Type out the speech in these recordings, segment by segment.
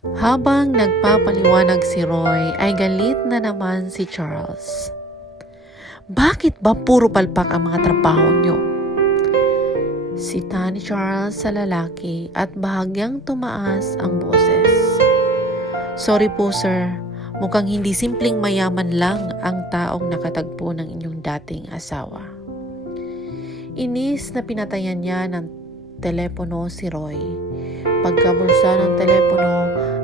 Habang nagpapaliwanag si Roy ay galit na naman si Charles. Bakit ba puro palpak ang mga trabaho niyo? Sita ni Charles sa lalaki at bahagyang tumaas ang boses. Sorry po sir, mukhang hindi simpleng mayaman lang ang taong nakatagpo ng inyong dating asawa. Inis na pinatayan niya ng telepono si Roy. Pagkabulsa ng telepono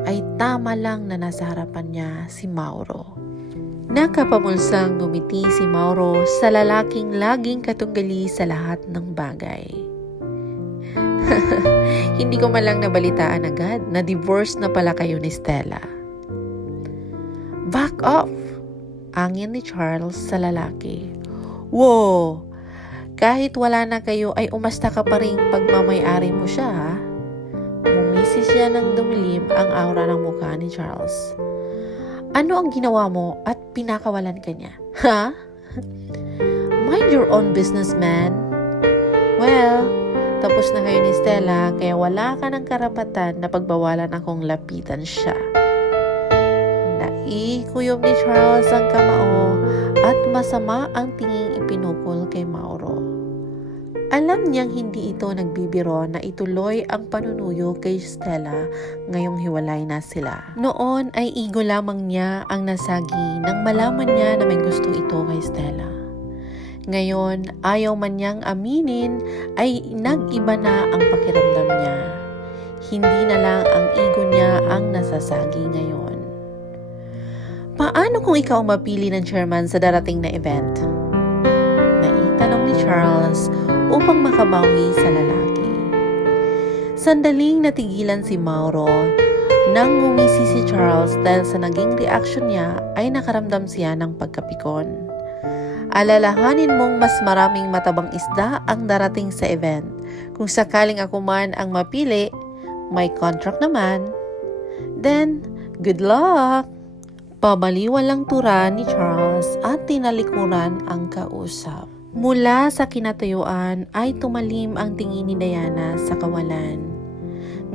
ay tama lang na nasa harapan niya si Mauro. Nakapamulsang ngumiti si Mauro sa lalaking laging katunggali sa lahat ng bagay. Hindi ko man lang nabalitaan agad na divorce na pala kayo ni Stella. Back off! Angin ni Charles sa lalaki. Wow! Kahit wala na kayo ay umasta ka pa rin pagmamayari mo siya ha? Mumisi siya ng dumilim ang aura ng mukha ni Charles. Ano ang ginawa mo at pinakawalan ka niya? Ha? Mind your own business, man. Well, tapos na kayo ni Stella kaya wala ka ng karapatan na pagbawalan akong lapitan siya. Naikuyom ni Charles ang kamao at masama ang tinging ipinukol kay Mauro. Alam niyang hindi ito nagbibiro na ituloy ang panunuyo kay Stella ngayong hiwalay na sila. Noon ay igo lamang niya ang nasagi nang malaman niya na may gusto ito kay Stella. Ngayon, ayaw man niyang aminin ay nag-iba na ang pakiramdam niya. Hindi na lang ang ego niya ang nasasagi ngayon. Paano kung ikaw mapili ng chairman sa darating na event? Naitanong ni Charles upang makabawi sa lalaki. Sandaling natigilan si Mauro nang ngumisi si Charles dahil sa naging reaksyon niya ay nakaramdam siya ng pagkapikon. Alalahanin mong mas maraming matabang isda ang darating sa event. Kung sakaling ako man ang mapili, may contract naman. Then, good luck! Pabaliwalang tura ni Charles at tinalikuran ang kausap. Mula sa kinatayuan ay tumalim ang tingin ni Diana sa kawalan.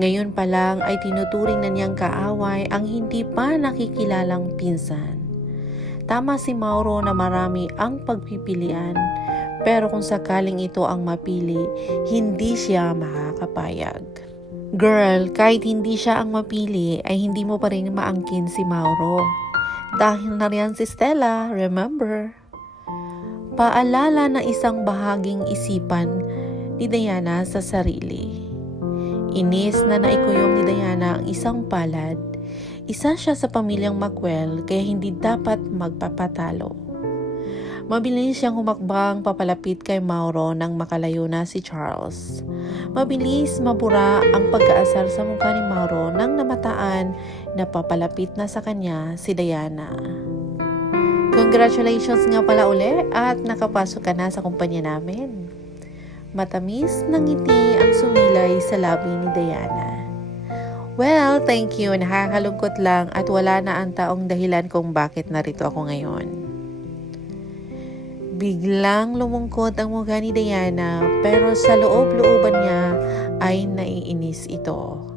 Ngayon pa lang ay tinuturing na niyang kaaway ang hindi pa nakikilalang pinsan. Tama si Mauro na marami ang pagpipilian, pero kung sakaling ito ang mapili, hindi siya makakapayag. Girl, kahit hindi siya ang mapili, ay hindi mo pa rin maangkin si Mauro. Dahil na riyan si Stella, remember? Paalala na isang bahaging isipan ni Diana sa sarili. Inis na naikuyom ni Diana ang isang palad. Isa siya sa pamilyang Macwell kaya hindi dapat magpapatalo. Mabilis siyang humakbang papalapit kay Mauro nang makalayo na si Charles. Mabilis mabura ang pagkaasar sa mukha ni Mauro nang namataan na papalapit na sa kanya si Diana. Congratulations nga pala uli at nakapasok ka na sa kumpanya namin. Matamis na ngiti ang sumilay sa labi ni Diana. Well, thank you. Nakakalungkot lang at wala na ang taong dahilan kung bakit narito ako ngayon. Biglang lumungkot ang mukha ni Diana pero sa loob-looban niya ay naiinis ito.